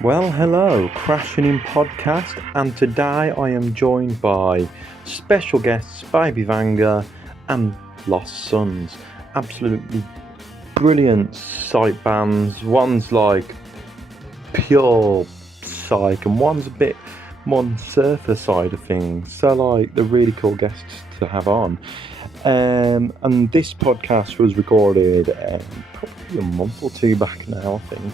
Well, hello, Crashing In Podcast, and today I am joined by special guests Baby Vanga and Lost Sons. Absolutely brilliant Psych bands. One's like pure Psych, and one's a bit more on the surfer side of things. So, like, they're really cool guests to have on. And this podcast was recorded probably a month or two back now, I think.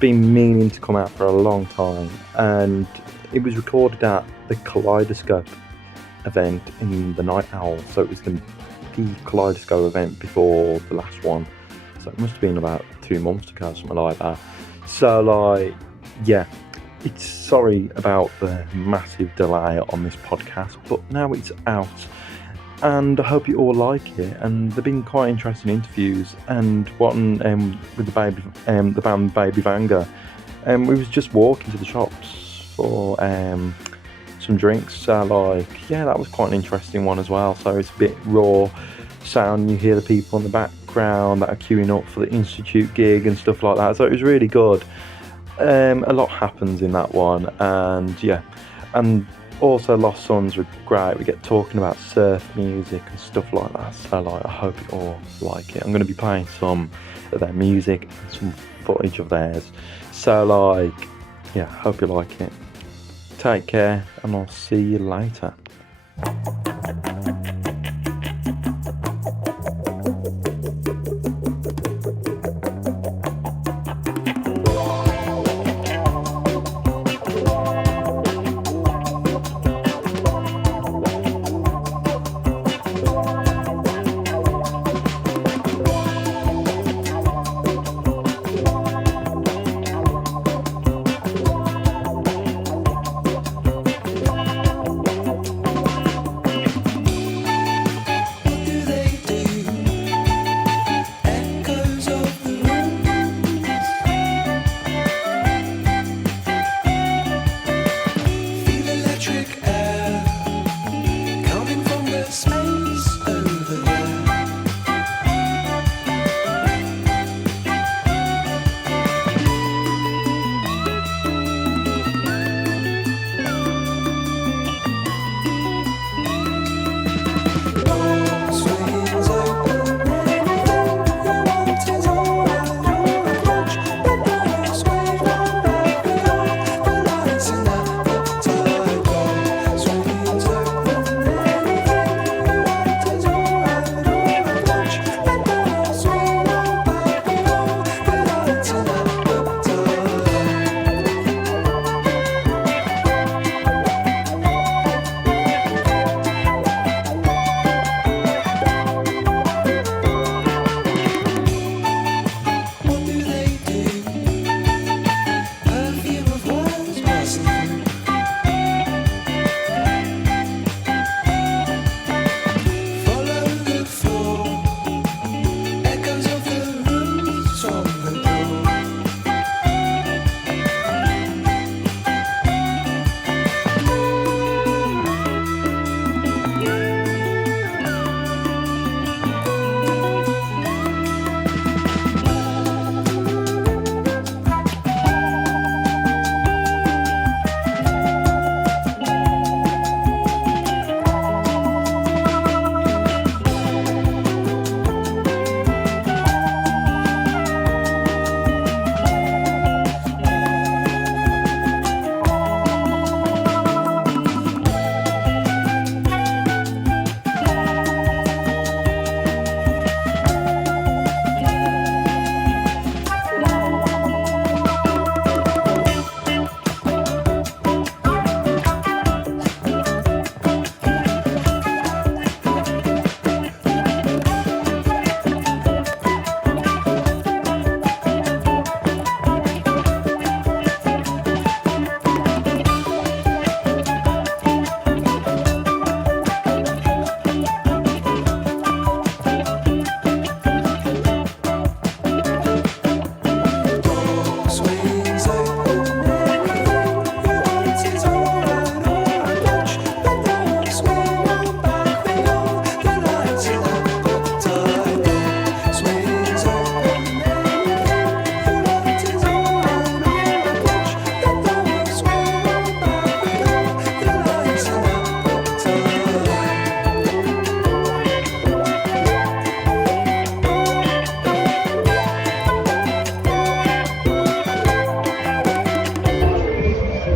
Been meaning to come out for a long time, and it was recorded at the Kaleidoscope event in the Night Owl, so it was the Kaleidoscope event before the last one, so it must have been about 2 months ago, something like that. So, like, yeah, it's sorry about the massive delay on this podcast, but now it's out, and I hope you all like it. And there've been quite interesting interviews, and one with the band Baby Vanga. We was just walking to the shops for some drinks. So, like, yeah, that was quite an interesting one as well. So it's a bit raw sound. You hear the people in the background that are queuing up for the Institute gig and stuff like that. So it was really good. A lot happens in that one, and yeah, and also Lost Sons were great. We get talking about surf music and stuff like that. So, like, I hope you all like it. I'm going to be playing some of their music and some footage of theirs. So, like, yeah, hope you like it. Take care, and I'll see you later.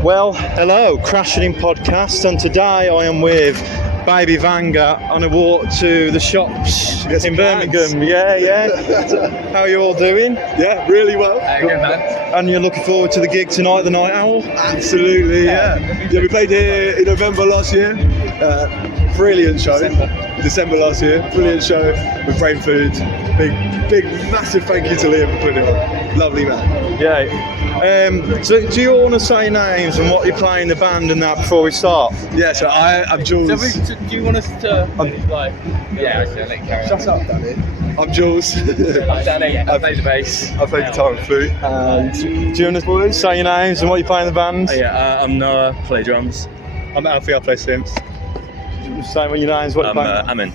Well, hello, Crashing In Podcast, and today I am with baby Vanga on a walk to the shops in Birmingham. Yeah. How are you all doing? Yeah, really well. Good man. And you're looking forward to the gig tonight, the Night Owl? Absolutely, yeah. We played here in November last year. Brilliant show. December last year. Brilliant show with Brain Food. Big, massive thank you to Liam for putting it on. Lovely man. Yeah. So do you all want to say names and what you play in the band and that before we start? Yeah, so I'm Jules. Do you want us to Yeah, actually, I'll let you carry on. Shut up, Danny. I'm Jules. I'm Danny. I play the bass. I play guitar and flute. And do you want to say your names and what you play in the band? I'm Noah, play drums. I'm Alfie, I play synths. Say what your names, what you play. Amin.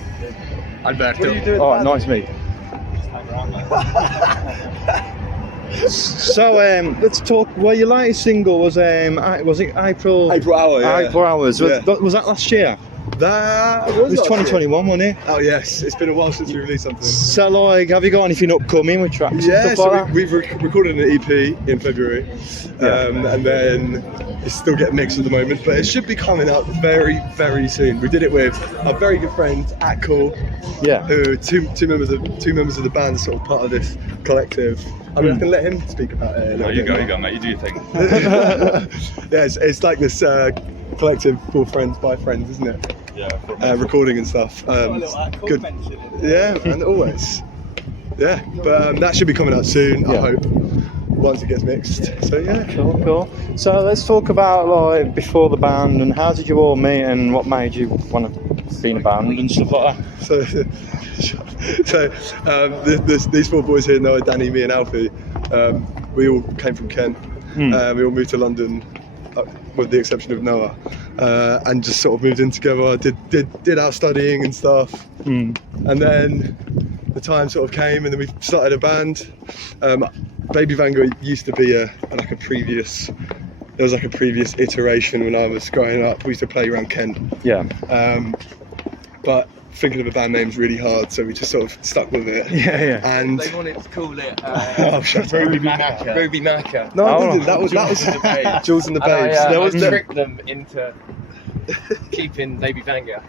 Alberto. Alright, nice to meet you. So let's talk. Well, your latest single was it April? April Hour, yeah. April Hours. Yeah. Was that last year? That It was 2021, wasn't it? Oh yes, it's been a while since we released something. So like, have you got anything upcoming with tracks? Yeah, and so stuff like that? we've recorded an EP in February, and then it's still getting mixed at the moment, but it should be coming out very, very soon. We did it with our very good friend Cool, Yeah. who two members of the band, sort of part of this collective. I mean, I can let him speak about it. You go, mate. You do your thing. Yeah, it's like this collective for friends by friends, isn't it? Yeah. Recording and stuff. Good. Yeah, and always. Yeah, but that should be coming out soon. I hope once it gets mixed. So yeah. Cool. So let's talk about like before the band and how did you all meet and what made you want to be in a band and stuff like that. So these four boys here, Noah, Danny, me, and Alfie, we all came from Kent. We all moved to London, with the exception of Noah, and just sort of moved in together. Did our studying and stuff, and then the time sort of came, and then we started a band. Baby Vanga used to be a previous iteration when I was growing up. We used to play around Kent. Yeah. But thinking of a band name's really hard, so we just sort of stuck with it. Yeah. And They wanted to call it shut up. Ruby Macca. No, I Oh. didn't. That was Jules and the Babes. And There was I tricked them into keeping Baby Vanga.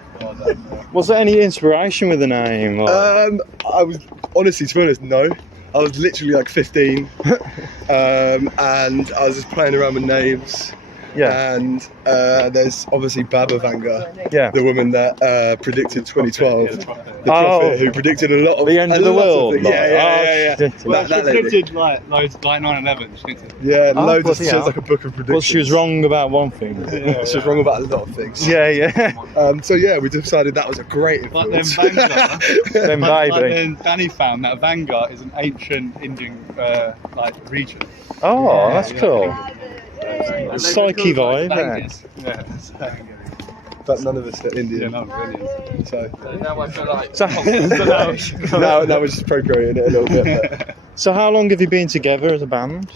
Was there any inspiration with the name? Or? I was honestly, to be honest, no. I was literally like 15, and I was just playing around with names. Yeah. And there's obviously Baba Vanga, Yeah. the woman that predicted 2012, the Oh. prophet who predicted a lot of The end of the lot world. things. Yeah. shit. That lady. predicted like loads, like 9/11. Yeah, Oh, loads of bloody she has hell. like a book of predictions. Well, she was wrong about one thing. She was wrong about a lot of things. Yeah. So yeah, we decided that was a great But then influence. Vanga, Then but baby. then Danny found that Vanga is an ancient Indian region. Oh, that's cool. Psych vibe. Yeah. But none of us are Indian. No, brilliant. So Now I feel like So, now we're just appropriating it a little bit. so how long have you been together as a band?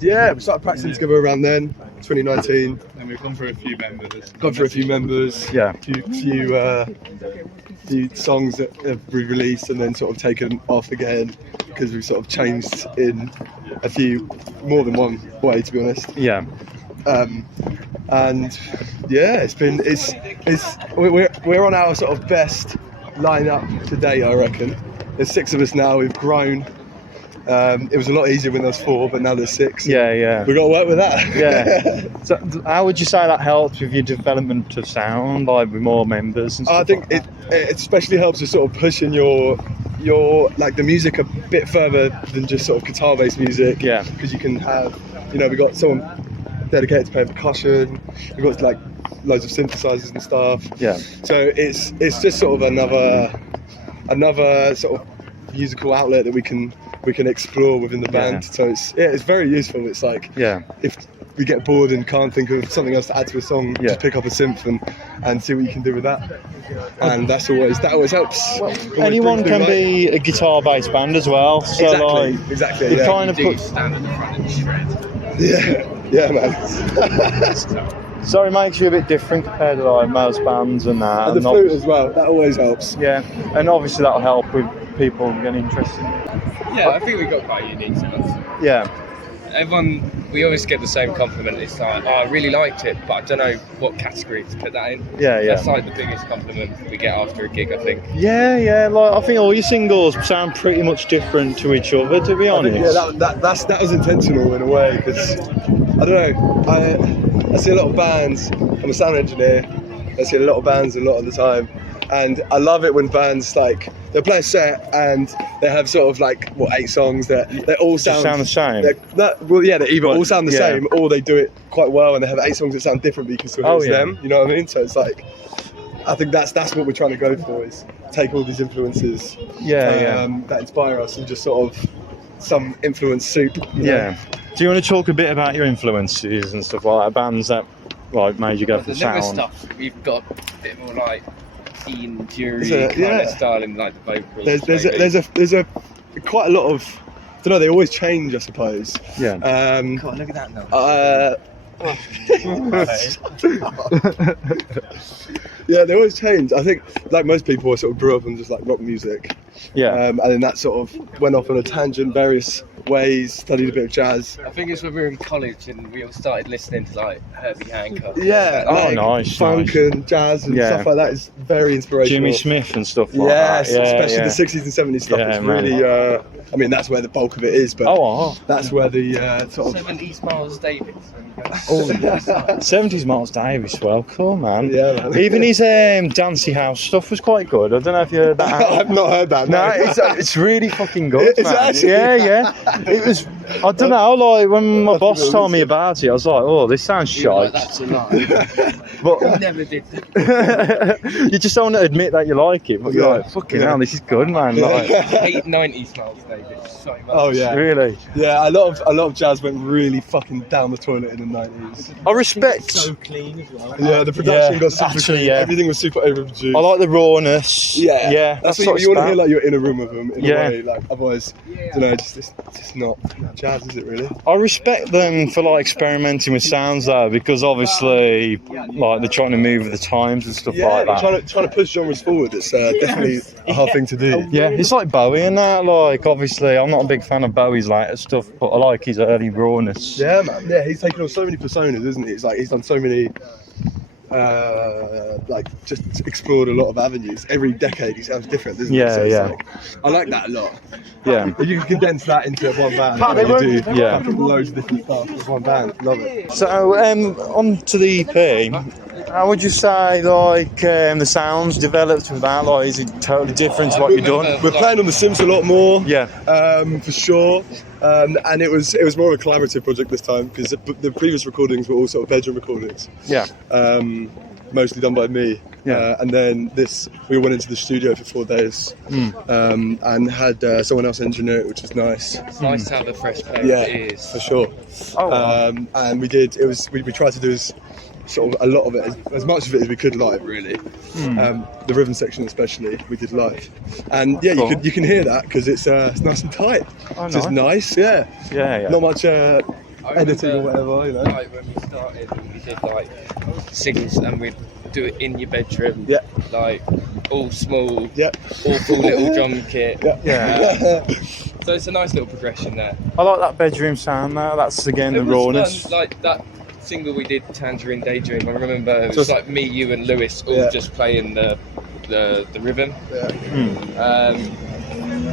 Yeah, we started practicing together around then, 2019. And we've gone through a few members. Gone through a few members. Yeah. Few songs that have we released and then sort of taken off again because we've sort of changed in a few, more than one way, to be honest. Yeah. And yeah, we're on our sort of best lineup to date, I reckon. There's 6 of us now. We've grown. It was a lot easier when there was 4, but now there's 6. Yeah. We've got to work with that. Yeah. So how would you say that helps with your development of sound, like with more members and stuff? I think it especially helps with sort of pushing your like the music a bit further than just sort of guitar based music. Yeah. Because you can have, we got someone dedicated to playing percussion. We've got like loads of synthesizers and stuff. Yeah. So it's just sort of another sort of musical outlet that we can explore within the band. So it's very useful. It's like if we get bored and can't think of something else to add to a song, just pick up a synth and see what you can do with that. And that always helps. Well, anyone can be a guitar-based band as well. So exactly. it Yeah. kind of do puts. stand at the front and shred. Yeah, man. So it makes you a bit different compared to like most bands and that. And the flute as well. That always helps. Yeah, and obviously that'll help with people getting interested. Yeah, I think we got quite a unique sound. Yeah. we always get the same compliment. It's like, oh, I really liked it, but I don't know what category to put that in. Yeah, That's like the biggest compliment we get after a gig, I think. Yeah. Like I think all your singles sound pretty much different to each other, to be honest. That was intentional in a way, because I don't know. I see a lot of bands. I'm a sound engineer. I see a lot of bands a lot of the time, and I love it when bands like they play a set and they have sort of like 8 songs that they all sound the same. They either all sound the same or they do it quite well, and they have 8 songs that sound different, but you can still hear it's them. You know what I mean? So it's like, I think that's what we're trying to go for, is take all these influences that inspire us and just sort of some influence soup. You know? Do you want to talk a bit about your influences and stuff like that, bands that like made you go for the newer sound? stuff, we've got a bit more like Ian Jury kind of style in like the vocals. There's a quite a lot of, I don't know, they always change, I suppose. Yeah. Come on, look at that now. Yeah, they always change. I think, like most people, I sort of grew up on just like rock music. Yeah. And then that sort of went off on a tangent, various ways, studied a bit of jazz. I think it's when we were in college and we all started listening to like Herbie Hancock. Yeah. Nice. Funk and jazz and stuff like that is very inspirational. Jimmy Smith and stuff like that. Yeah, especially the 60s and 70s stuff. It's really, I mean, that's where the bulk of it is, but that's where the sort of 70s Miles Davis. 70s Miles Davis, well, cool, man. Yeah, man. Even his Dancy House stuff was quite good. I don't know if you heard that. I've not heard that. No, it's really fucking good, Is man. it actually? Yeah. It was, I don't know, like when my boss told me about it, I was like, oh, this sounds shite. Like, that's a lie. But I never did. You just don't want to admit that you like it, but you're like, fucking hell, this is good, man. Like, 90s Miles Davis. So much. Oh yeah. Really? Yeah, a lot of jazz went really fucking down the toilet in the 90s. I respect. So clean as well. Yeah, the production got super actually, clean. Everything was super overproduced. I like the rawness. Yeah, that's what you want to hear. Like you're in a room with them in Yeah. a way. Like otherwise, you know, it's not jazz, is it really? I respect them for like experimenting with sounds though, because obviously, like they're trying to move with the times and stuff like that. trying to push genres forward. It's definitely a hard thing to do. Yeah, it's like Bowie and that. Like, obviously, I'm not a big fan of Bowie's later stuff, but I like his early rawness. Yeah, man. Yeah, he's taken on so many personas, isn't he? It's like he's done so many. Like just explored a lot of avenues. Every decade he sounds different, doesn't he? So it's like, I like that a lot. Yeah. If you can condense that into one band, you do loads of different stuff with one band. Love it. So, on to the EP. How would you say, like, the sounds developed with that? Like, is it totally different to what you've done? We're playing on the Sims a lot more. Yeah. For sure. And it was more of a collaborative project this time, because the previous recordings were all sort of bedroom recordings. Yeah. Mostly done by me. Yeah. And then we went into the studio for 4 days and had someone else engineer it, which was nice. It's nice to have a fresh pair of ears. For sure. And we tried to do sort of a lot of it, as much of it as we could live, really. The rhythm section especially, we did live. And yeah, cool. you can hear that because it's nice and tight. It's just nice, yeah. Not much editing or whatever, you know. Like when we started, we did like singles and we'd do it in your bedroom. Yeah. Like all small, yeah. awful little drum kit. Yeah. So it's a nice little progression there. I like that bedroom sound there. That's again the rawness. Fun. Like that single we did, Tangerine Daydream. I remember it was like me, you, and Lewis all just playing the rhythm. Yeah.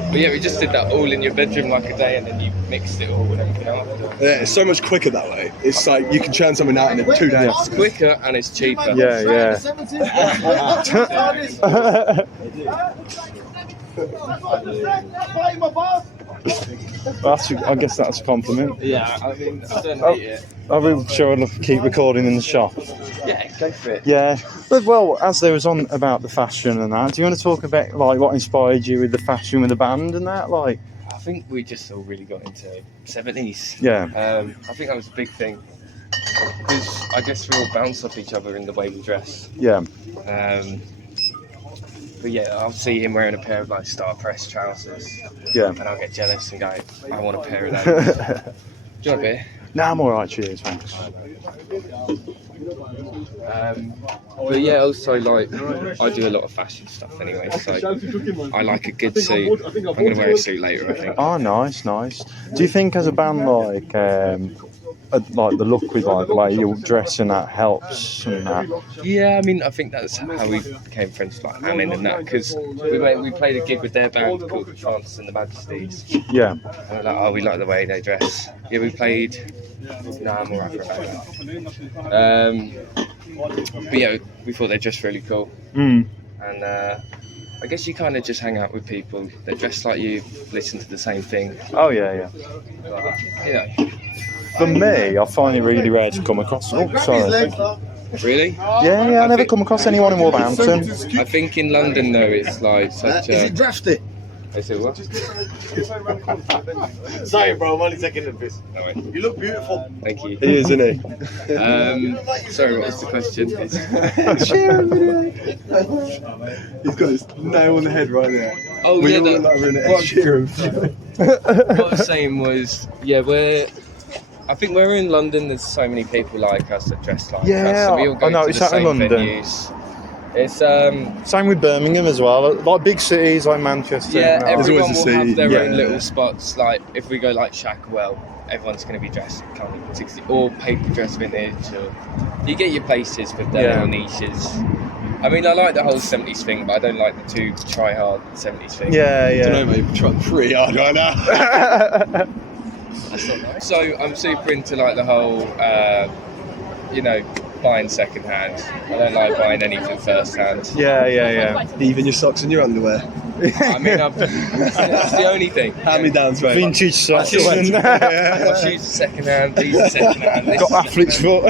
But yeah, we just did that all in your bedroom like a day, and then you mixed it all and everything after. Yeah, it's so much quicker that way. It's like you can churn something out in 2 days. It's quicker and it's cheaper. Yeah. I guess that's a compliment. Yeah, I mean, I don't hate it. Are we sure enough to keep recording in the shop? Yeah, go for it. Yeah, but well, as there was on about the fashion and that, do you want to talk about like what inspired you with the fashion with the band and that? Like, I think we just all really got into 70s. Yeah. I think that was a big thing because I guess we all bounce off each other in the way we dress. Yeah. But yeah, I'll see him wearing a pair of like Star Press trousers. Yeah. And I'll get jealous and go, I want a pair of those. Do you want a beer? Nah, I'm alright, cheers, thanks. But yeah, also like I do a lot of fashion stuff anyway, so I like a good suit. I'm gonna wear a suit later, I think. Oh, nice. Do you think as a band, like the look with like the way you dress and that helps and that? Yeah, I mean, I think that's how we became friends, like Amin and that, because we played a gig with their band called the Francis and the Majesties. Yeah. And we're like, oh, we like the way they dress. Yeah, we played. No, I'm alright for about that. But yeah, we thought they dressed really cool. And I guess you kind of just hang out with people that dress like you, listen to the same thing. Oh yeah. Yeah. For me, I find it really rare to come across. Oh, sorry. Really? Yeah, I never come across anyone in Wolverhampton. I think in London though, it's like such a. Is it drafty? Is it what? Sorry, bro, I'm only taking the piss. No way. You look beautiful. Thank you. He is, isn't he? Sorry, what was the question? He's got his nail on the head right there. Oh We yeah, all look like we're in an Ed Sheeran film. what I was saying was, yeah, I think we're in London. There's so many people like us that dress like us. Yeah, So we all go I know, to it's the out in same London. venues. It's Same with Birmingham as well. Like big cities like Manchester. yeah, and that. everyone always a will have scene. their Yeah. own little spots. Like if we go like Shackwell, everyone's going to be dressed kind of 60 or paper dress vintage. Or you get your places with their little niches. I mean, I like the whole 70s thing, but I don't like the too try hard 70s thing. Yeah. I don't know, mate. Trying pretty hard right now. So I'm super into like the whole, buying second hand. I don't like buying anything first hand. Yeah. Even your socks and your underwear. I mean, that's the only thing. Hand-me-downs, mate. Vintage socks. My shoes are second hand, these are second hand. This Got is athlete's foot.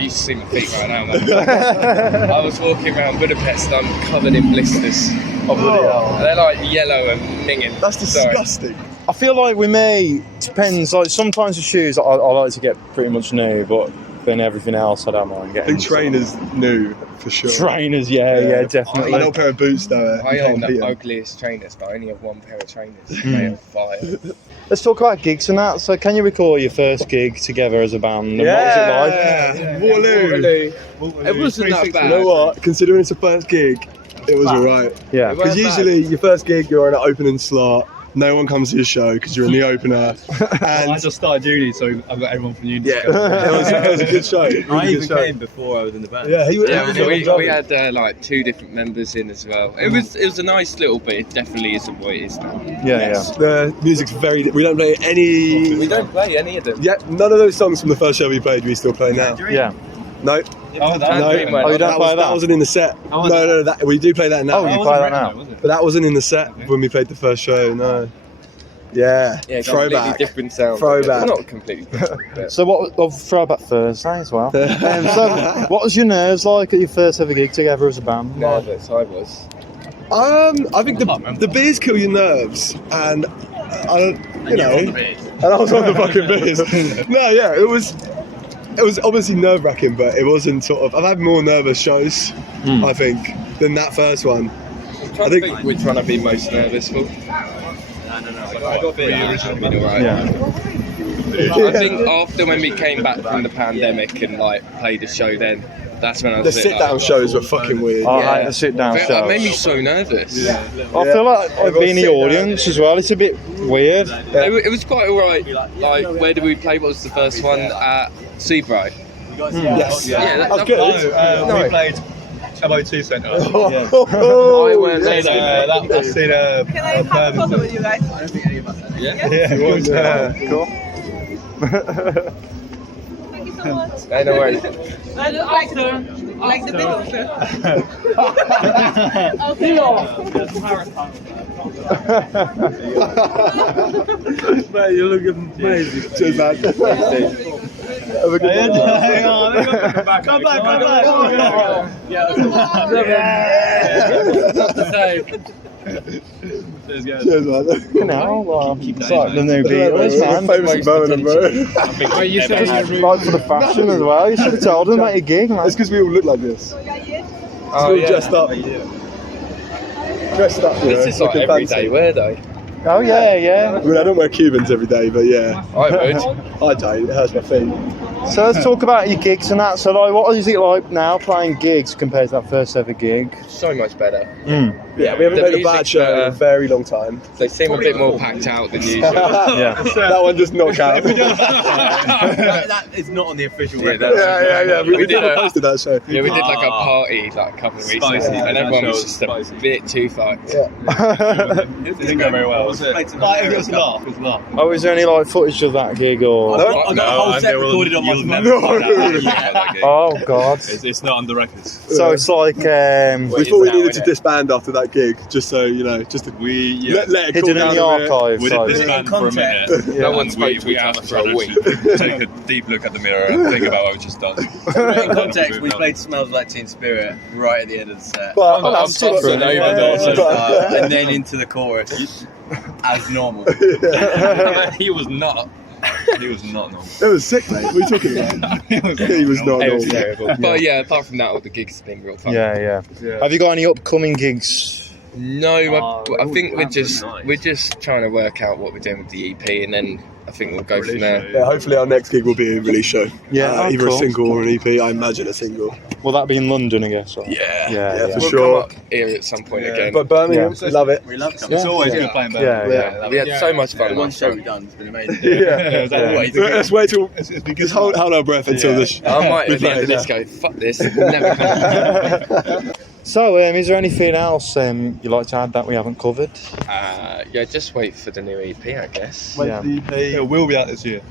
You should see my feet right now, man. I was walking around Budapest, I'm covered in blisters. They're like yellow and minging. That's disgusting. I feel like with me, it depends. Like sometimes the shoes I like to get pretty much new, but then everything else I don't mind I getting. think trainers new for sure. Trainers, yeah, definitely. An old pair of boots though. I you own can't beat the 'em. ugliest trainers, but I only have one pair of trainers. They are fire. Let's talk about gigs and that. So, can you recall your first gig together as a band? And what was it like? Waterloo. It wasn't that bad. You know what? Considering it's a first gig, it was alright. Yeah. It Because weren't usually your first gig, you're on an opening slot. No one comes to your show because you're in the opener. I And just started uni, so I've got everyone from uni. yeah, it was a good show. Really good show. before I was in the band. Yeah, We had like two different members in as well. It was a nice little bit. It definitely isn't what it is now. Yeah. The music's very. We don't play any. We don't play any of them. Yeah, none of those songs from the first show we played. We still play now. Yeah. No, Oh, Tangerine no. went Oh, you on. don't play that? That wasn't in the set. No, that we do play that now. Oh, you play that now? But that wasn't in the set when we played the first show. No. Yeah. Yeah, Throwback. completely different sound. Throwback. Not completely different. But So, Throwback Thursday as well. So, what was your nerves like at your first ever gig together as a band? nervous, I was. I think the beers kill your nerves, and and I was on the fucking beers. No, yeah, it was obviously nerve-wracking, but it wasn't sort of. I've had more nervous shows, I think, than that first one. I think which one I'd be most nervous for. I got the original. Yeah. I think after when we came back from the pandemic and like played a show, then that's when I was The a bit sit-down like, shows were fucking weird. I Yeah. hate the sit-down It shows. made me so nervous. I feel like I'd be in the sit down. audience as well. It's a bit weird. It was quite alright. Like, where did we play? What was the first one? At Seabright. Yes. Yeah, That was good. We played MO2 Centre. I Oh, went That's in Can I have a photo with you guys? Yeah. Cool. Thank you so much. No worries. I look like the Beatles. Okay. Mate, you're looking amazing. Cheers, man. Have a good one. Come back. Cheers, man. Fucking hell, it's like the new Beatles, man. Famous moment, bro. Like for the fashion as well. You should have told them about your gig, man. It's because we all look like this. Oh, We're yeah. dressed up. Dressed up. This is like everyday wear though. Oh yeah. I mean, I don't wear Cubans every day, but yeah. I would. I don't. It hurts my feet. So let's talk about your gigs and that. So like, what is it like now playing gigs compared to that first ever gig? So much better. Yeah, we haven't The played a bad music's show in a better. very long time. They seem a bit more packed out than usual. Yeah. That one does not count. that is not on the official Yeah, record. Yeah. We We did never a- posted that show. Yeah, we did like a party like a couple of weeks ago, Spicy. and everyone was just a Spicy. bit too fucked. Yeah. It didn't go very well. Was it? It was a laugh. It was a laugh. Oh, is there any like footage of that gig or? I got a whole and set they will- recorded on my you'll phone. never find out about that gig. Oh God. It's not on the records. So it's like We thought we now, needed to innit? disband after that gig, just so you know, just to let it cool hidden down in the a bit. archives. We like. did disband for a minute. No and one spoke to we each other asked for a brothers week. to take a deep look at the mirror and think about what we've just done. In context, we played Smells Like Teen Spirit right at the end of the set. But Oh, that's I'm different. so Yeah. And then into the chorus as normal. He was not. He was not normal. It was sick, mate. What are you talking about? He was not It was normal. terrible. But yeah, apart from that, all the gigs have been real fun. Yeah. Have you got any upcoming gigs? No, I think we're just trying to work out what we're doing with the EP, and then I think we'll go from there. Yeah, hopefully our next gig will be a release show. Yeah, Either cool. a single or an EP. I imagine a single. Will that be in London, I guess? Or? Yeah, Yeah, for we'll sure. come up here at some point again. But Birmingham, Yeah. love it. We love coming. It's always good playing Birmingham. Yeah. We had so much fun. The one last show time. we've done has been amazing. Yeah. Always. Let's wait till. It's Just hold our breath until this. I might we at the end of play, this go, fuck this, never come. So, is there anything else you'd like to add that we haven't covered? Yeah, just wait for the new EP, I guess. Wait Yeah. for the EP. It will be out this year.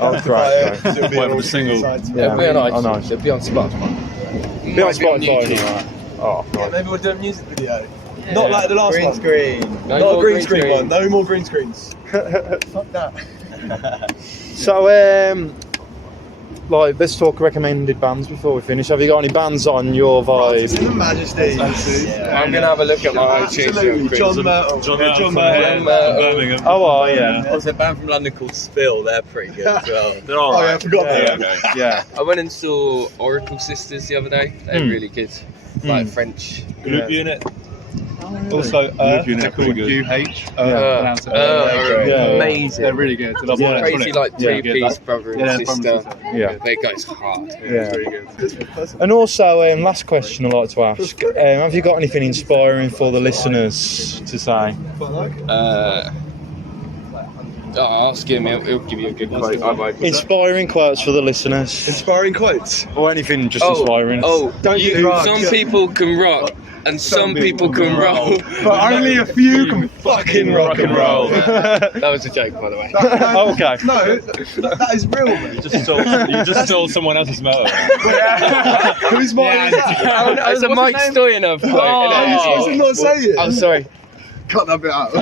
Oh, great. It'll be Wait for on the single. sites. Yeah. It'll be on Oh, iTunes, nice. it'll be on Spotify. Be on Might be on Spotify. YouTube. Right. Oh, nice. Maybe we'll do a music video. Not like the last Green one. screen. No Not a more green screen one. No more green screens. Fuck that. So, like, let's talk recommended bands before we finish. Have you got any bands on your vibe? Your Majesty. I'm going to have a look at my iTunes. Absolutely. John Myrtle. John John Mayer, Mayer. Birmingham. Oh, yeah. Also, a band from London called Spill. They're pretty good as well. They're all Oh yeah, I right. forgot Yeah. that. Yeah. I went and saw Oracle Sisters the other day. They're really good. Like French. Group unit. Also, Unit, they're called pretty good. UH. Pronounce it. Yeah. Amazing. They're really good. They're Yeah. Crazy like Yeah. three-piece brother and Yeah, sister. Yeah. They goes hard. Yeah. Very good. And also, last question I'd like to ask: have you got anything inspiring for the listeners to say? Ask him, he'll give you a good quote. I won't. Inspiring quotes for the listeners, Inspiring quotes. or anything just inspiring. Don't get drugs. Some people can rock, and some people can roll. But only a few can fucking rock and roll. That was a joke, by the way. Okay. No, that is real, man. You just stole someone else's motor. Who's mine? It's a Mike Stoyanov quote. I did not say it. I'm sorry. Cut that bit out.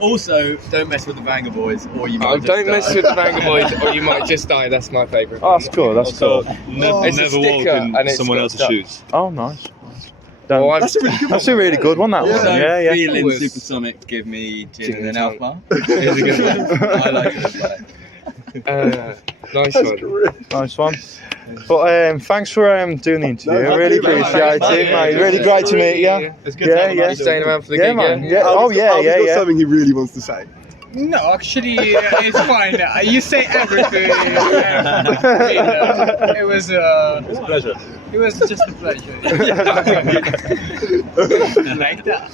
Also, don't mess with the Vanga boys, or you might just Don't mess die. with the Vanga boys, or you might just die. That's my favourite. Oh, that's cool. That's cool. It's a Never walk sticker, and in it's someone got else's stuff. shoes. Oh, nice. Well, I'm- That's a really good one. That's a really good one. That Also, one. Yeah. feeling Always. supersonic, give me gin and an Gin and alpha bar. It's a good one. I like it. nice one. Nice one. But thanks for doing the interview. No, I really thank you, mate. appreciate it, mate. Really great to meet you. It's good Yeah, to have yeah. You staying around for the Yeah, gig, man. yeah? Yeah. Oh, yeah, Alvin's yeah, got yeah. something he really wants to say. No, actually, it's fine. You say everything. It was It's a pleasure. it was just a pleasure. Like that.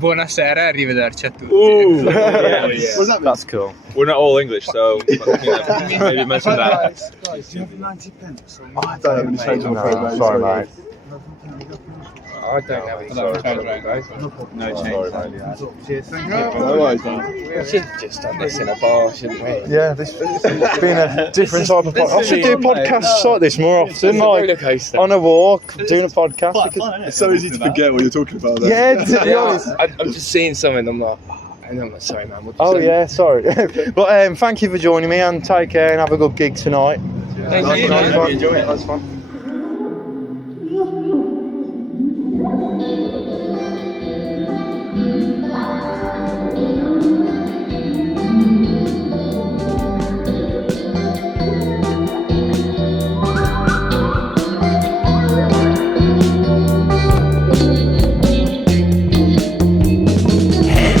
Buonasera, arrivederci a tutti. Ooh. What does that mean? That's cool. We're not all English, so maybe mention that. Do you have 90 pence? I don't have any change on No, phone, sorry, mate. I don't have any No, sorry. no change. No worries, man. We should just done this in a bar, shouldn't we? Yeah, this has been a different type of podcast. I should do podcasts like this more often, like roller coaster. on a walk, doing a podcast. Because, It's so easy to forget what you're talking about. Though. yeah, to be honest. I'm just seeing something. I'm like, and I'm like, sorry, man. What did you Oh say? yeah, sorry. But thank you for joining me and take care and have a good gig tonight. Thank you, Nice man. one. Enjoy it. Nice one. Head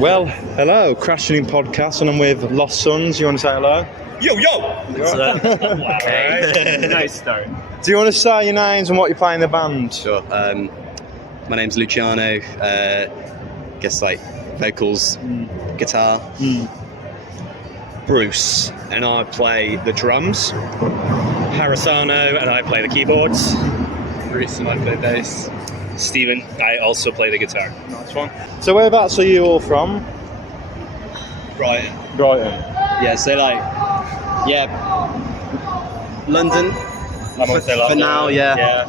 Well, hello, Crashing In Podcast, and I'm with Lost Sons. You want to say hello? Yo, yo! Nice start. Do you want to say your names and what you play in the band? Sure. My name's Luciano. Guess like vocals, guitar. Bruce, and I play the drums. Harisano, and I play the keyboards. Bruce and I play bass. Stephen, I also play the guitar. Nice one. So whereabouts are you all from? Brighton. Brighton. Yeah, so like, London. For now, yeah.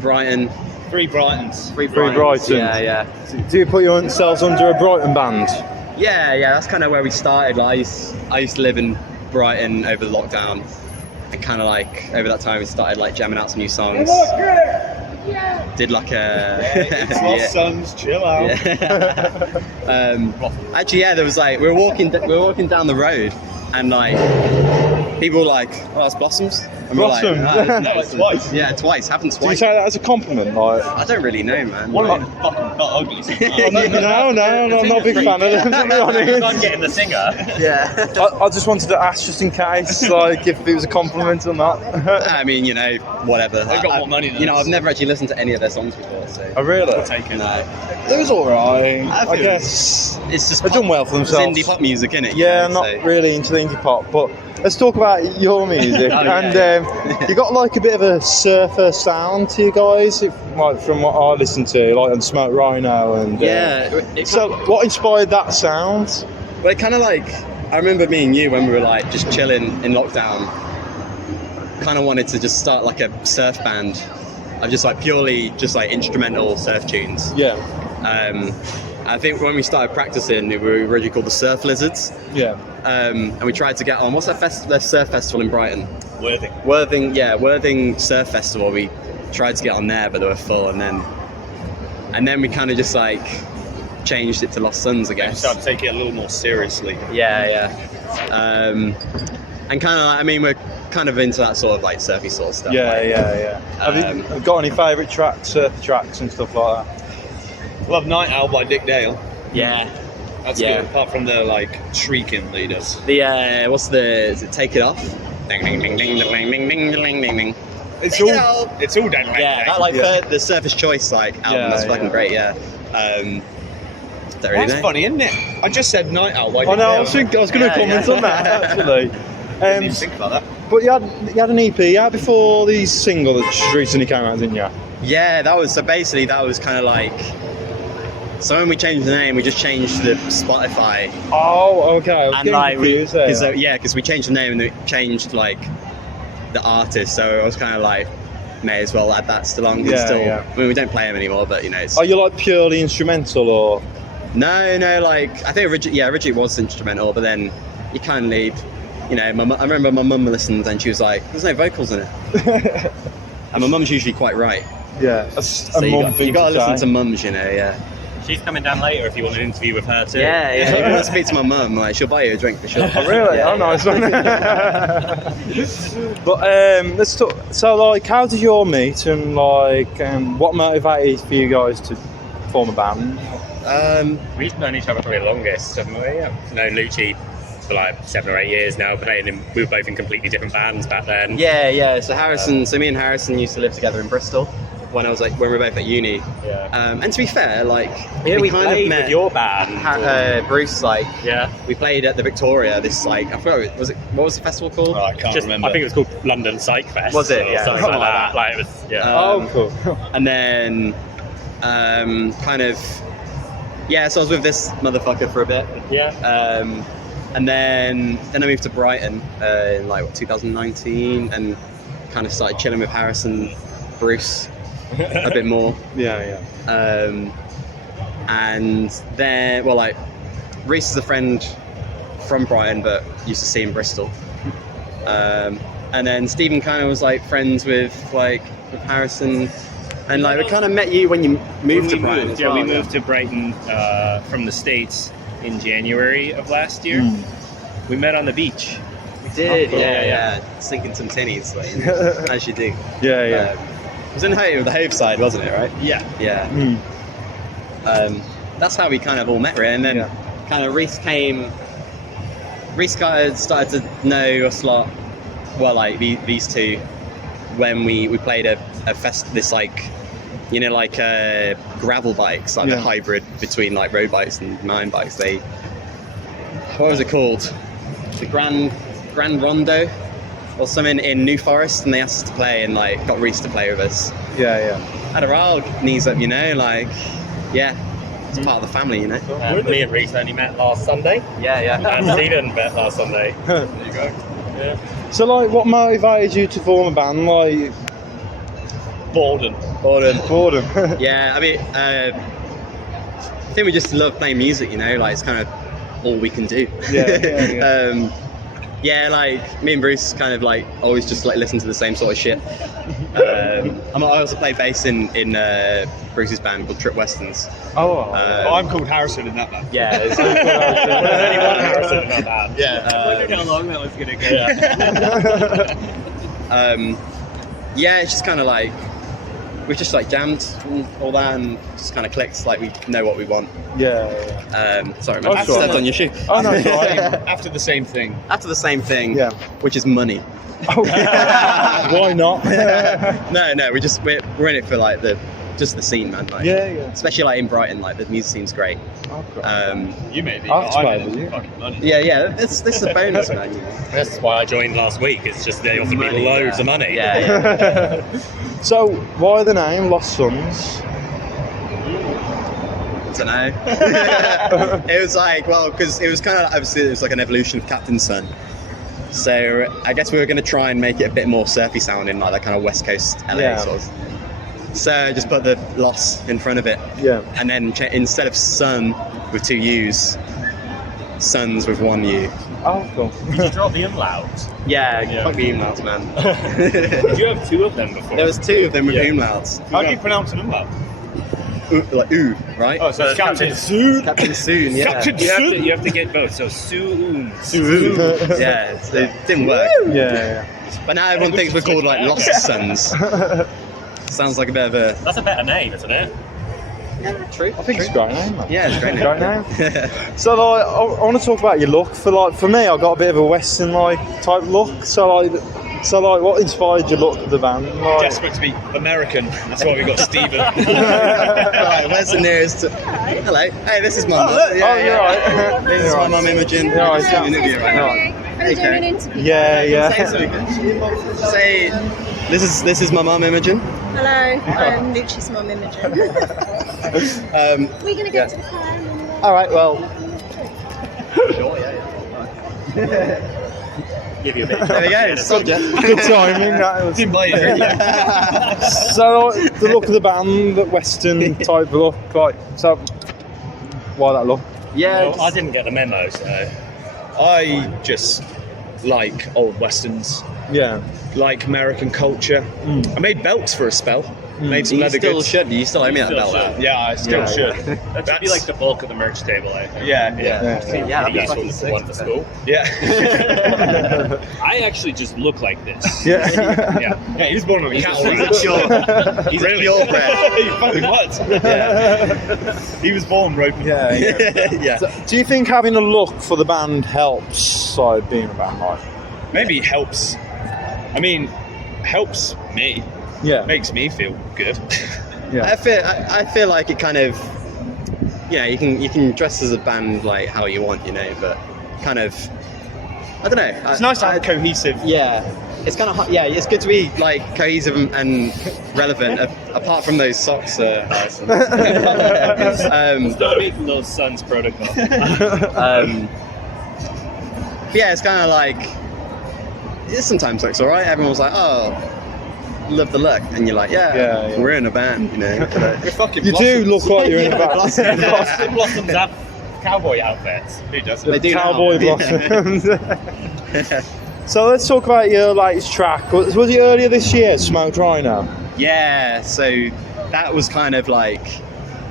Brighton. Three Brightons. Three Brightons. Yeah. Do you put yourselves under a Brighton band? Yeah. That's kind of where we started. Like, I used to live in Brighton over the lockdown, and kind of like over that time we started like jamming out some new songs. Did like a Lost Sons, chill out. Actually, there was like we were walking down the road, and like people were like, "Oh, that's Blossoms." And Blossoms? We're like, No, twice. Yeah, twice. Happened Do you twice. say that as a compliment? Like, I don't really know, man. What Like, Fucking got ugly. no, I'm not a big fan of them, to be honest. I'm getting the singer. yeah. I just wanted to ask just in case, like, if it was a compliment or not. I mean, whatever. They've got more money than us. I've never actually listened to any of their songs before, so. Oh, really? No. It was alright. I I feel guess It's just they've done well for it's themselves. indie pop music, innit? Yeah, You know, not so- really into the indie pop, but let's talk about your music. yeah. You got like a bit of a surfer sound to you guys, like from what I listen to, like on Smoke Rhino and. So, what inspired that sound? Well, it kind of like, I remember me and you when we were like just chilling in lockdown, kind of wanted to just start like a surf band of just like purely just like instrumental surf tunes. Yeah. I think when we started practicing, we were originally called the Surf Lizards. Yeah. And we tried to get on, what's that surf festival in Brighton? Worthing. Worthing Surf Festival. We tried to get on there, but they were full, and then we kind of just like changed it to Lost Sons, I guess. So I'd take it a little more seriously. Yeah. And kind of like, I mean, we're kind of into that sort of like surfy sort of stuff. Yeah. Have you got any favourite tracks, surf tracks and stuff like that? Love Night Owl by Dick Dale. Yeah. That's Yeah. good, apart from the like shrieking that he does. Is it Take It Off? Ding ding ding ding ding ding ding ding ding ding. It's all down like Yeah, that like the Surface Choice like album, that's fucking great, yeah. Don't really That's know. funny, isn't it? I just said Night Owl by Oh Dick no, Dale. I was going to comment on that actually. Didn't even think about that. But you had an EP out before the single that just recently came out, didn't you? Yeah, that was kind of like. So when we changed the name, we just changed the Spotify. Oh, okay. I was And getting like confused there. because we changed the name and it changed like the artist. So I was kind of like, may as well add that still on. I mean, we don't play him anymore, but it's. Are you like purely instrumental or? No, like I think originally it was instrumental, but then you kind of need, I remember my mum listened and she was like, "There's no vocals in it," and my mum's usually quite right. Yeah, that's So a mum thing you got to listen say. to mums, yeah. She's coming down later if you want an interview with her too. Yeah. If you want to speak to my mum, like she'll buy you a drink for sure. Oh, really? Yeah, Oh, nice one. But let's talk. So, like, how did you all meet, and like, what motivated for you guys to form a band? We've known each other probably the longest, haven't we? Yeah. Known Lucci for like 7 or 8 years now, we were both in completely different bands back then. Yeah. So me and Harrison used to live together in Bristol when we were both at uni. Yeah. And to be fair, like we kind played of met with your band. Bruce. Like Yeah. we played at the Victoria. This like I forgot what was the festival called? I can't remember. I think it was called London Psych Fest. Was it? Or Yeah. something like that. Like it was. Yeah. Oh, cool. And then kind of so I was with this motherfucker for a bit. Yeah. And then I moved to Brighton in like 2019 and kind of started chilling with Harrison, Bruce a bit more. Yeah. And then, Reese is a friend from Brighton, but used to see in Bristol. And then Stephen kind of was like friends with Harrison, and like we kind of met you when you moved to Brighton. As well, we moved to Brighton from the States in January of last year. We met on the beach. We did, cool. yeah. Sinking some tinnies, like, as you do. Yeah. It was in the Hove side, wasn't it? Right? Yeah. Yeah. that's how we kind of all met, really. And then kind of Reese started to know us a lot, well, like these two, when we played a fest, this like, you know, like gravel bikes, like the hybrid between like road bikes and mountain bikes. What was it called? The Grand Rondo or something in New Forest, and they asked us to play, and like got Reese to play with us. Had a rile knees up, you know, like it's part of the family, you know. Me and Reese only met last Sunday. And Stephen met last Sunday. There you go. Yeah. So, like, what motivated you to form a band? Like, Boredom. Yeah, I mean, I think we just love playing music, you know, like it's kind of all we can do. Yeah, like me and Bruce kind of like always just like listen to the same sort of shit. I also play bass in Bruce's band called Trip Westerns. I'm called Harrison in that band. Yeah, there's only one Harrison in that band. Yeah. I wondered how long that was gonna go. Yeah, it's just kind of like we just like jammed and all that, and just kind of clicked. Like we know what we want. Sorry, man. I stepped on your shoe. Oh no, it's all right. After the same thing. Which is money. Why not? No, we're in it for like the scene, man. Like, especially like in Brighton, like the music scene's great. You may be. I'll I'm explain, in fucking money. Yeah. This is a bonus, man. You know? That's why I joined last week. It's just they offered me Money, loads of money. Yeah. So, why the name Lost Sons? I don't know. It was like, well, because it was kind of obviously it was like an evolution of Captain's Son. So I guess we were going to try and make it a bit more surfy sounding, like that kind of West Coast LA sort of. So I just put the loss in front of it. And then instead of sun with 2 U's, Sons with 1 U. Oh, cool. Did you drop the umlauts? Yeah. Fuck the umlauts, man. Did you have 2 of them before? There was 2 of them with umlauts. How do you pronounce an umlaut? Like ooh, right? Oh, so it's Captain Soon. Captain Soon, yeah. Captain You have to get both. So Soon. Yeah, it didn't work. But now everyone thinks we're called like Lost Sons. Sounds like a bit of a... That's a better name, isn't it? Yeah, true. I think it's a great name, man. Yeah, it's a great name. So, like, I want to talk about your look. For me, I got a bit of a Western like type look. So, what inspired your look of the band? Like... Desperate to be American. That's why we got Stephen. Right, where's the nearest? Hello. Hey, this is my mum. You're right. This is my mum, Imogen. You're right. Doing an interview right now. I'm doing an interview. Say, this is my mum, Imogen. Hello, I'm Luci's mum, Imogen. We're going to get to the car. All right. Well. Sure. Give you a bit. There we go. Subject. Good timing. That was... So the look of the band, the Western type look, like so. Why that look? Yeah. Well, I didn't get the memo, so. I just like old westerns. Yeah. Like American culture. I made belts for a spell. Made some leather goods. You still owe me that belt. Yeah, I still should. That should be like the bulk of the merch table, I think. Yeah. That'd be fucking Useful one for school. Yeah. I actually just look like this. Yeah. He was born on a cattle ranch. He's really purebred. He fucking was. He was born roping. Yeah. So, do you think having a look for the band helps, like being a band, like? Maybe helps. I mean, helps me. Yeah. Makes me feel good. Yeah. I feel like it kind of, you can dress as a band like how you want, but kind of, I don't know. It's nice to have cohesive. Yeah. It's kind of it's good to be like cohesive and relevant. Apart from those socks, Harrison. Stop making those Sons protocol. Yeah, it's kind of like it sometimes looks alright. Everyone's like, oh, love the look, and you're like, yeah. We're in a band, We're fucking You do look like you're in a band. Blossoms have cowboy outfits. Who doesn't? They do Cowboy now. Blossoms. So let's talk about your latest track. Was it earlier this year, Smoked Rhino? Yeah, so that was kind of like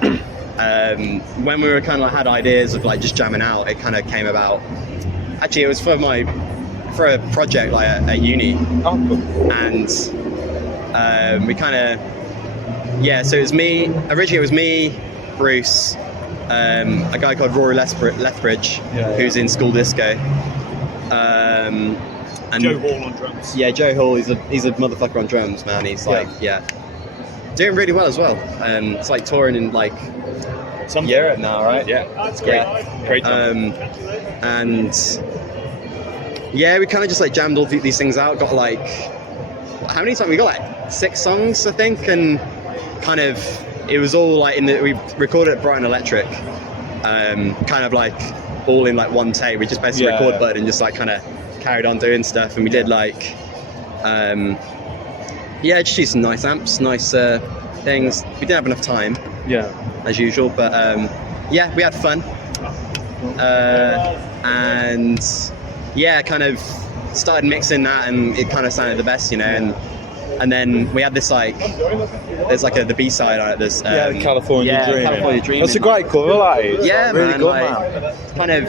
when we were kind of had ideas of like just jamming out. It kind of came about. Actually, it was for a project like at uni, and we kind of so it was me. Originally, it was me, Bruce, a guy called Rory Lethbridge, who's in School Disco. And Joe Hall on drums. Yeah, Joe Hall. He's a motherfucker on drums, man. He's like, doing really well as well. It's like touring in like Europe now, right? Yeah, that's great. Great. And we kind of just like jammed all these things out. Got like, how many songs? We got like 6 songs, I think, and kind of it was all like we recorded at Brighton Electric, kind of like all in like one take. We just basically record button and just like kind of carried on doing stuff, and we did like just used some nice amps, nice things. We didn't have enough time, as usual, but we had fun, and kind of started mixing that, and it kind of sounded the best, you know. And then we had this like, there's like the B-side on it. There's California Dreaming. California Dreaming. That's a great cover, that is. Yeah, really man, good, man. Kind of,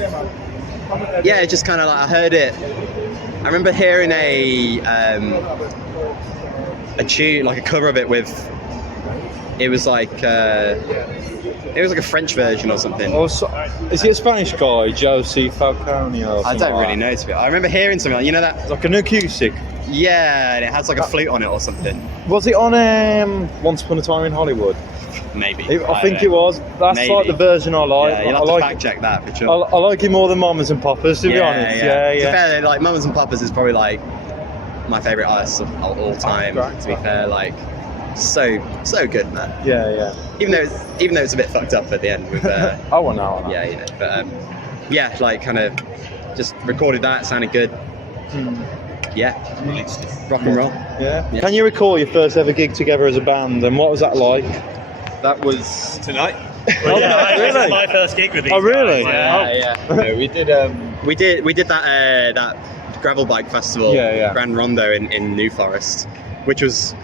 just kind of like I heard it. I remember hearing a tune, like a cover of it with. It was like a French version or something. Is it a Spanish guy, Josie Falcone? Or I don't really know, to be honest. I remember hearing something like, you know that? Like an acoustic. Yeah, and it has like a flute on it or something. Was it on Once Upon a Time in Hollywood? Maybe. I think it was. That's like the version I like. Yeah, you'll have to fact check that for sure. I like it more than Mamas and Papas, to be honest. Yeah. To be fair, like Mamas and Papas is probably like my favourite artist of all time. To be fair, like so good, man. Yeah. Even though it's a bit fucked up at the end with. I know. Yeah, you know, but like kind of just recorded that. Sounded good. Rock and roll. Yeah. Can you recall your first ever gig together as a band, and what was that like? That was tonight. This is my first gig with these Oh, really? guys. No, we did. We did that gravel bike festival, Grand Rondo in New Forest, which was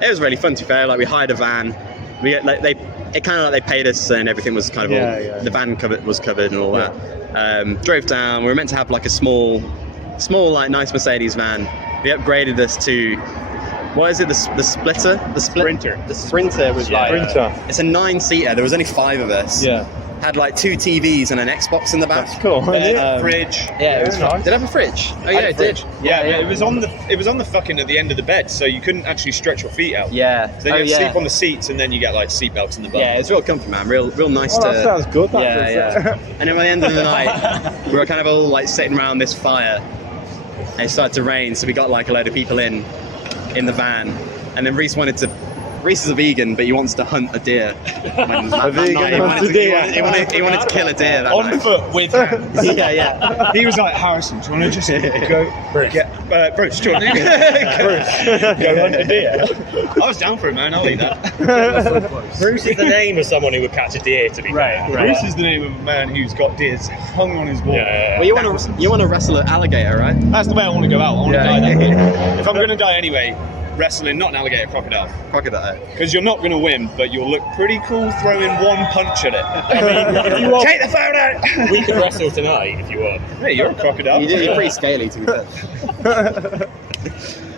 really fun. To be fair, like we hired a van. It kind of like they paid us, and everything was kind of all the van was covered and all that. Drove down. We were meant to have like a small like nice Mercedes van. We upgraded this to. What is it? The splitter? The Sprinter. The Sprinter was like. Sprinter. It's a 9-seater. There was only 5 of us. Yeah. Had like 2 TVs and an Xbox in the back. That's cool. Fridge. Yeah, it was nice. Did it have a fridge? Oh yeah, it did. Yeah, but it was on the fucking at the end of the bed, so you couldn't actually stretch your feet out. Yeah. So then you sleep on the seats, and then you get like seat belts in the bum. Yeah, it's real comfy, man. Real nice That sounds good. Yeah. And then by the end of the night, we were kind of all like sitting around this fire, and it started to rain, so we got like a load of people in the van, and then Reese is a vegan, but he wants to hunt a deer. He wanted to kill a deer that on night. foot with hands. Yeah. He was like, Harrison, do you want to just go get Bruce? Do you want to go hunt a deer? I was down for it, man. I'll eat that. Bruce is the name of someone who would catch a deer, to be fair. Bruce is the name of a man who's got deers hung on his wall. Yeah. Well, you want to wrestle an alligator, right? That's the way I want to go out. I want to die that way. If I'm going to die anyway, wrestling, not an alligator, crocodile. Crocodile. Because you're not going to win, but you'll look pretty cool throwing one punch at it. I mean, if you want, take the phone out! We could wrestle tonight if you want. Hey, you're a crocodile. You're pretty scaly, to be fair.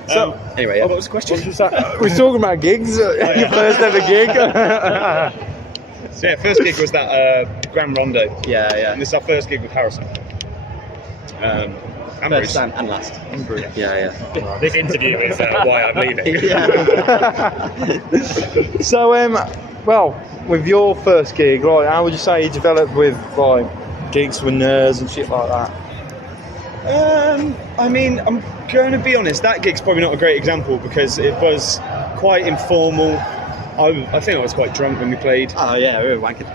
So, anyway, what was the question? We're talking about gigs. Your first ever gig. So yeah, first gig was that Grand Rondo. Yeah. And this is our first gig with Harrison. And First Bruce. and last. Yeah. This interview is why I'm leaving. So, well, with your first gig, like, how would you say you developed with like gigs with nerds and shit like that? I mean, I'm going to be honest, that gig's probably not a great example because it was quite informal. I think I was quite drunk when we played. Oh yeah, we were wanking.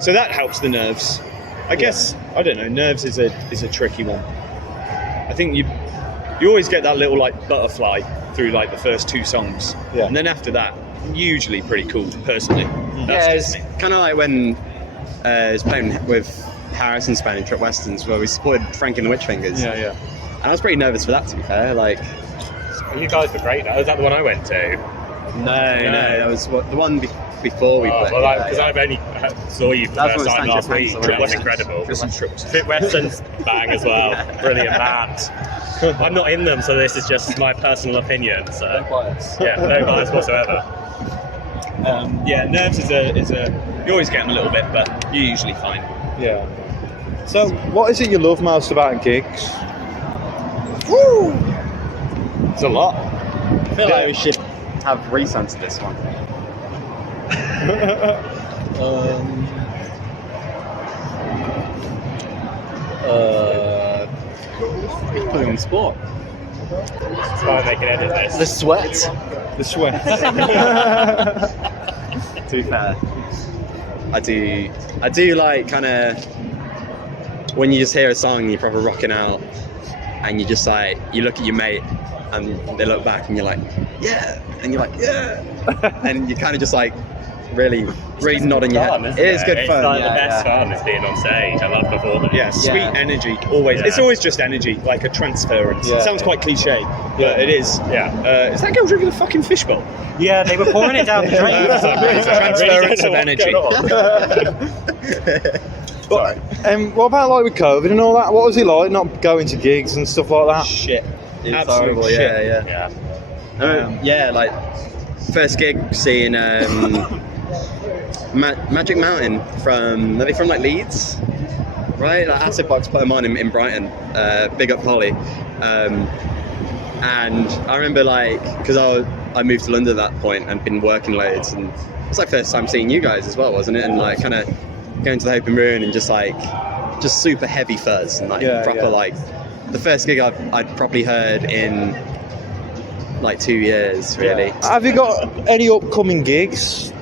So that helps the nerves. I guess, I don't know, nerves is a tricky one. I think you always get that little like butterfly through like the first 2 songs. Yeah. And then after that, usually pretty cool, personally. That's It's kind of like when I was playing with Harrison's band in Trip Westerns, where we supported Frank and the Witch Fingers. Yeah. And I was pretty nervous for that, to be fair. Like, You guys were great. Was that the one I went to? no, that was the one before we played. Well, because I've only saw you for the That's first when time it last stands week. your pants It was on, incredible. This is Trip Fit Western's bang as well. Brilliant band. I'm not in them, so this is just my personal opinion. So bias. yeah, no bias whatsoever. Yeah, nerves is a You always get them a little bit, but you're usually fine. Yeah. So, what is it you love most about gigs? Woo! It's a lot. I feel like we should have Reese answer this one. Put him on the spot. That's why they can edit this. The sweat. The sweat. To be fair, I do like kind of when you just hear a song and you're proper rocking out, and you just like you look at your mate and they look back and you're like, yeah, and you're like, yeah, and you kind of just like really nodding your head. It is good fun. It's like the best fun is being on stage. I love performing. Yeah, sweet energy. Always. Yeah. It's always just energy, like a transference. Yeah. It sounds quite cliche, but it is. Yeah. Is that girl drinking a fucking fishbowl? Yeah, they were pouring it down the drain. Transference of energy. What about like with COVID and all that? What was it like not going to gigs and stuff like that? Shit. It's Absolute horrible. shit. Yeah. Yeah, like first gig seeing Magic Mountain from like Leeds, right? Like Acid Box put them on in Brighton. Big up Polly. And I remember like because I moved to London at that point and been working loads, and it's like first time seeing you guys as well, wasn't it? And like kind of going to the Open Ruin and just super heavy fuzz and like proper like the first gig I'd probably heard in like 2 years really. Have you got any upcoming gigs?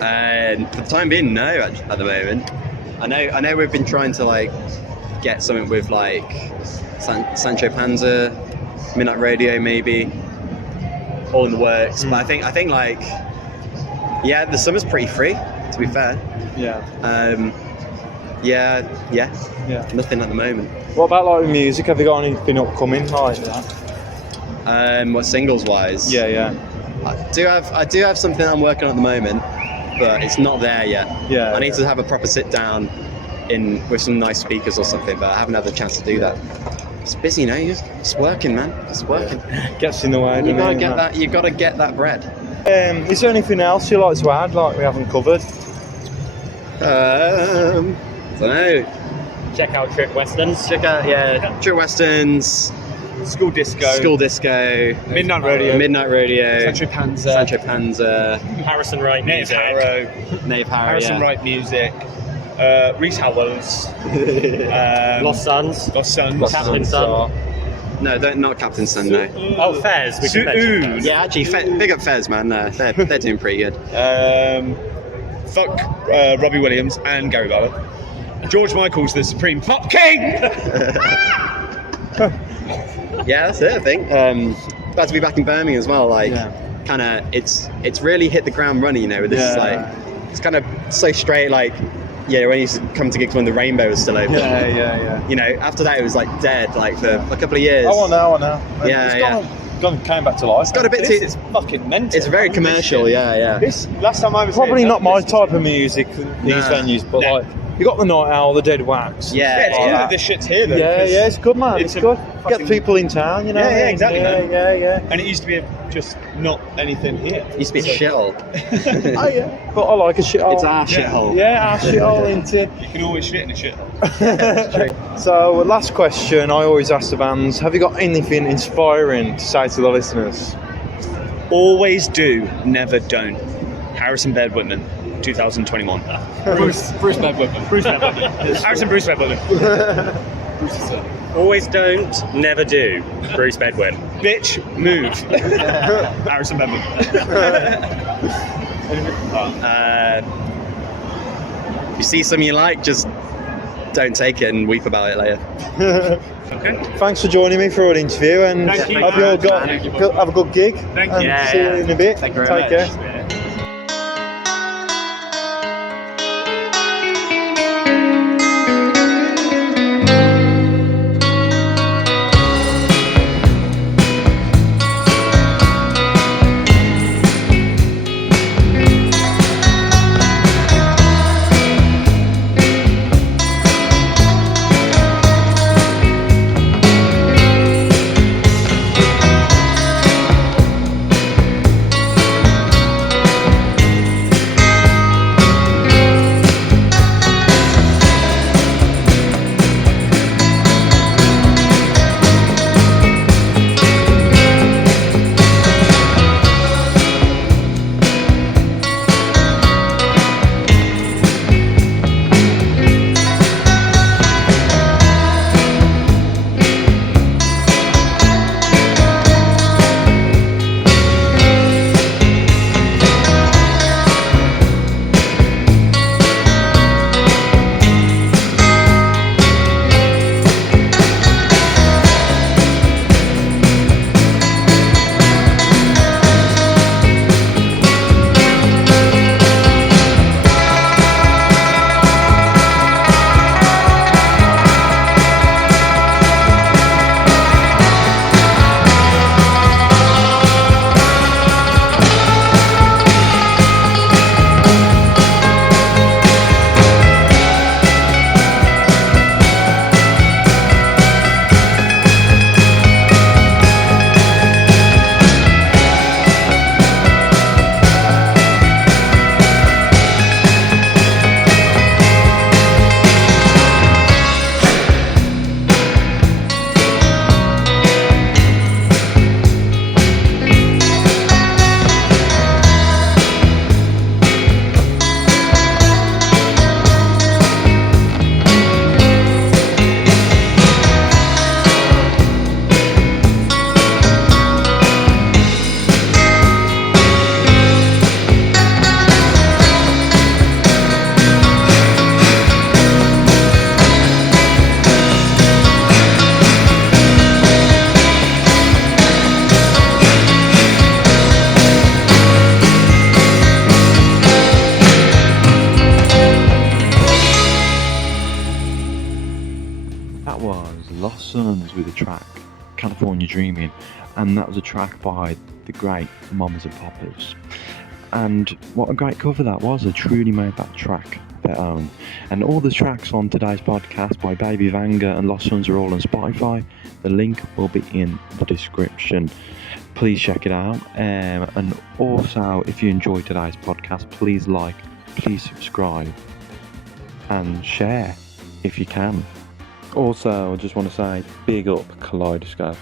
And for the time being, no. At the moment, I know we've been trying to like get something with like Sancho Panza, Midnight Radio, maybe, all in the works. But I think like the summer's pretty free, to be fair. Yeah. Yeah. Nothing at the moment. What about like music? Have you got anything upcoming like that? What singles wise? Yeah. I do have something I'm working on at the moment, but it's not there yet. Yeah. I need to have a proper sit down with some nice speakers or something, but I haven't had the chance to do that. It's busy, you know. It's working, man. It's working. Gets in the way. You gotta get that. You gotta get that bread. Is there anything else you like to add, like we haven't covered? Don't know. Check out Trip Westerns. True Westerns. School disco. Midnight Radio. Sancho Panza. Harrison Wright Nave music. Harrow. Nave Harrow. Harrison yeah. Wright music. Reese Howells. Lost Sons. Captain Sun. No, not Captain Sun. No. Oh, Fez. We can mention Fez. Yeah, actually, big up Fez, man. They're doing pretty good. Fuck Robbie Williams and Gary Barlow. George Michael's the Supreme Pop King. Yeah, that's it. I think. Glad to be back in Birmingham as well. Like, kind of, it's really hit the ground running. You know, with this like, it's kind of so straight. Like, when you used to come to gigs when the Rainbow was still open. Yeah. You know, after that it was like dead, like for a couple of years. I know. Yeah. Came back to life. It's got a bit too. It's fucking mental. It's very commercial. Yeah. This last time I was Probably here, not my type of music, these venues, but like you got the Night Owl, the Dead Wax. Yeah, this shit's here though. Yeah, it's good, man. It's good. Get people in town, you know. Yeah, exactly. Yeah. And it used to be just not anything here. It used to be a shithole. But I like a shithole. It's our shithole. Yeah, our shithole, isn't it? You can always shit in a shithole. So, last question I always ask the bands: have you got anything inspiring to say to the listeners? Always do, never don't. Harrison Baird Whitman, 2021. Bruce Baird Whitman. Harrison Bruce Baird Whitman. Always don't, never do. Bruce Bedwin. Bitch, move. Harrison Baird Whitman. If you see something you like, just don't take it and weep about it later. Okay. Thanks for joining me for an interview, and Thank you. hope you all have a good gig. Thank and you. See you in a bit. Thank you very Take much. care. with the track California Dreaming, and that was a track by the great Mamas and Papas. And what a great cover that was. They truly made that track their own. And all the tracks on today's podcast by Baby Vanga and Lost Sons are all on Spotify. The link will be in the description. Please check it out. And also, if you enjoyed today's podcast, please like, please subscribe, and share if you can. Also, I just want to say, big up Kaleidoscope.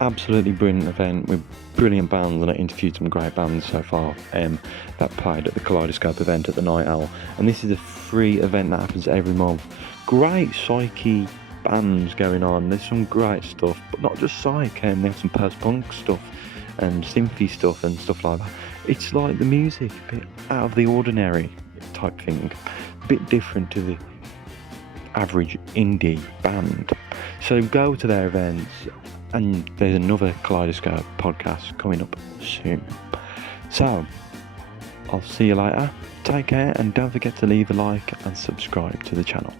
Absolutely brilliant event with brilliant bands, and I interviewed some great bands so far that played at the Kaleidoscope event at the Night Owl. And this is a free event that happens every month. Great Psyche bands going on. There's some great stuff, but not just Psych. They have some post-punk stuff and synthy stuff and stuff like that. It's like the music, a bit out of the ordinary type thing, a bit different to the average indie band. So go to their events, and there's another Kaleidoscope podcast coming up soon. So I'll see you later. Take care, and don't forget to leave a like and subscribe to the channel.